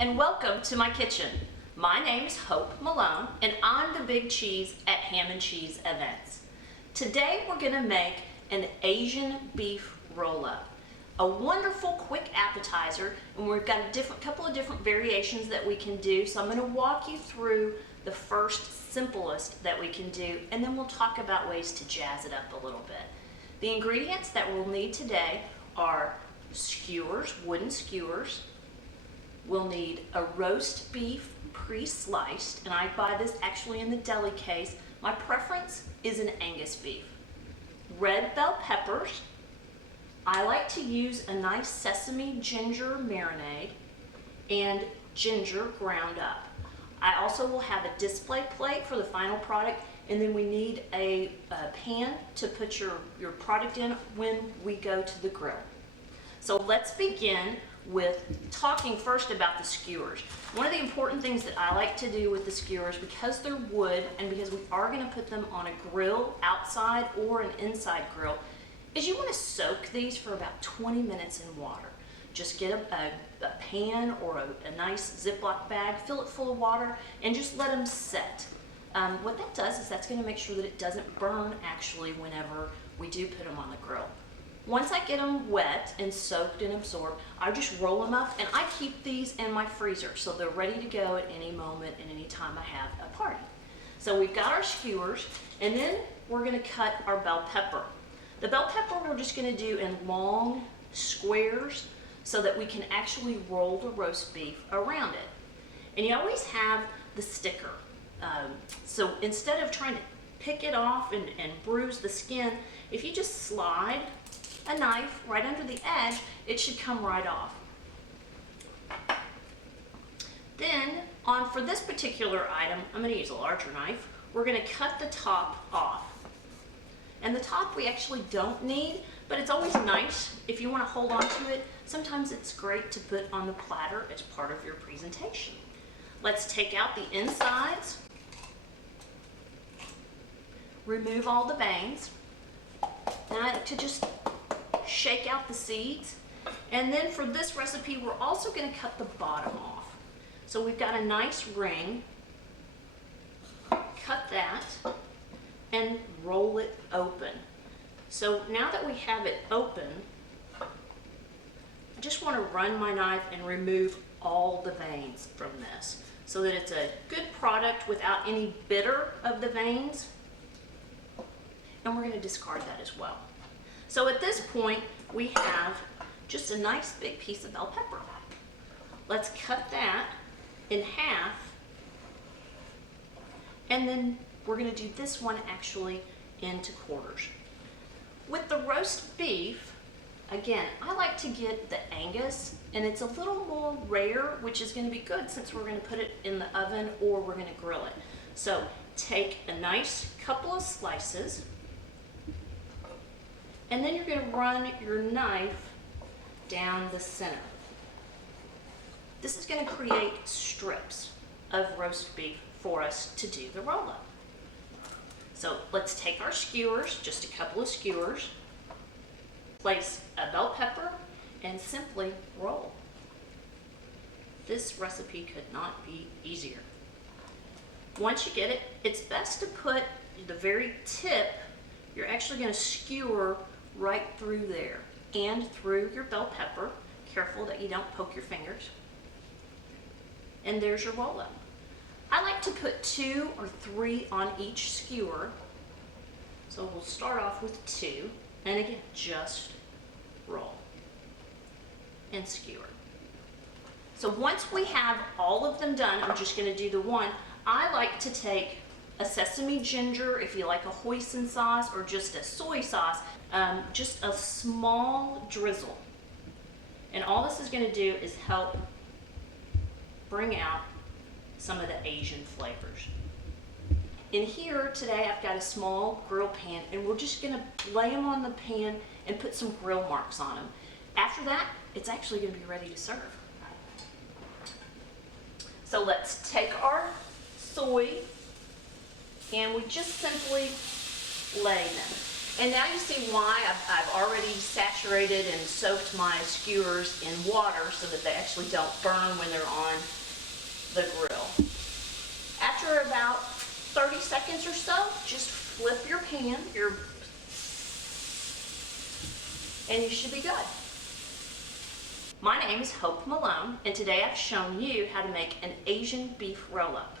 and welcome to my kitchen. My name is Hope Malone and I'm the big cheese at Ham and Cheese Events. Today we're going to make an Asian beef roll-up, a wonderful quick appetizer, and we've got a couple of different variations that we can do. So I'm going to walk you through the first simplest that we can do, and then we'll talk about ways to jazz it up a little bit. The ingredients that we'll need today are skewers, wooden skewers. We'll need a roast beef pre-sliced, and I buy this actually in the deli case. My preference is an Angus beef. Red bell peppers. I like to use a nice sesame ginger marinade and ginger ground up. I also will have a display plate for the final product, and then we need a pan to put your product in when we go to the grill. So let's begin with talking first about the skewers. One of the important things that I like to do with the skewers, because they're wood and because we are going to put them on a grill outside or an inside grill, is you want to soak these for about 20 minutes in water. Just get a pan or a nice Ziploc bag, fill it full of water, and just let them set. What that does is that's going to make sure that it doesn't burn actually whenever we do put them on the grill. Once I get them wet and soaked and absorbed, I just roll them up and I keep these in my freezer so they're ready to go at any moment and any time I have a party. So we've got our skewers, and then we're going to cut our bell pepper. The bell pepper we're just going to do in long squares so that we can actually roll the roast beef around it. And you always have the sticker. So instead of trying to pick it off and bruise the skin, if you just slide a knife right under the edge, it should come right off. Then, for this particular item, I'm going to use a larger knife. We're going to cut the top off. And the top we actually don't need, but it's always nice if you want to hold on to it. Sometimes it's great to put on the platter as part of your presentation. Let's take out the insides. Remove all the veins. And I like to just shake out the seeds. And then for this recipe, we're also going to cut the bottom off. So we've got a nice ring. Cut that and roll it open. So now that we have it open, I just want to run my knife and remove all the veins from this so that it's a good product without any bitter of the veins. And we're going to discard that as well. So at this point, we have just a nice big piece of bell pepper. Let's cut that in half, and then we're going to do this one actually into quarters. With the roast beef, again, I like to get the Angus, and it's a little more rare, which is going to be good since we're going to put it in the oven or we're going to grill it. So take a nice couple of slices, and then you're going to run your knife down the center. This is going to create strips of roast beef for us to do the roll-up. So let's take our skewers, just a couple of skewers, place a bell pepper, and simply roll. This recipe could not be easier. Once you get it, it's best to put the very tip. You're actually going to skewer right through there and through your bell pepper. Careful that you don't poke your fingers. And there's your roll-up. I like to put 2 or 3 on each skewer. So we'll start off with 2, and again, just roll and skewer. So once we have all of them done, I'm just going to do the one. I like to take a sesame ginger, if you like a hoisin sauce, or just a soy sauce, just a small drizzle. And all this is going to do is help bring out some of the Asian flavors. In here today, I've got a small grill pan, and we're just going to lay them on the pan and put some grill marks on them. After that, it's actually going to be ready to serve. So let's take our soy, and we just simply lay them. And now you see why I've already saturated and soaked my skewers in water so that they actually don't burn when they're on the grill. After about 30 seconds or so, just flip your pan, and you should be good. My name is Hope Malone, and today I've shown you how to make an Asian beef roll-up.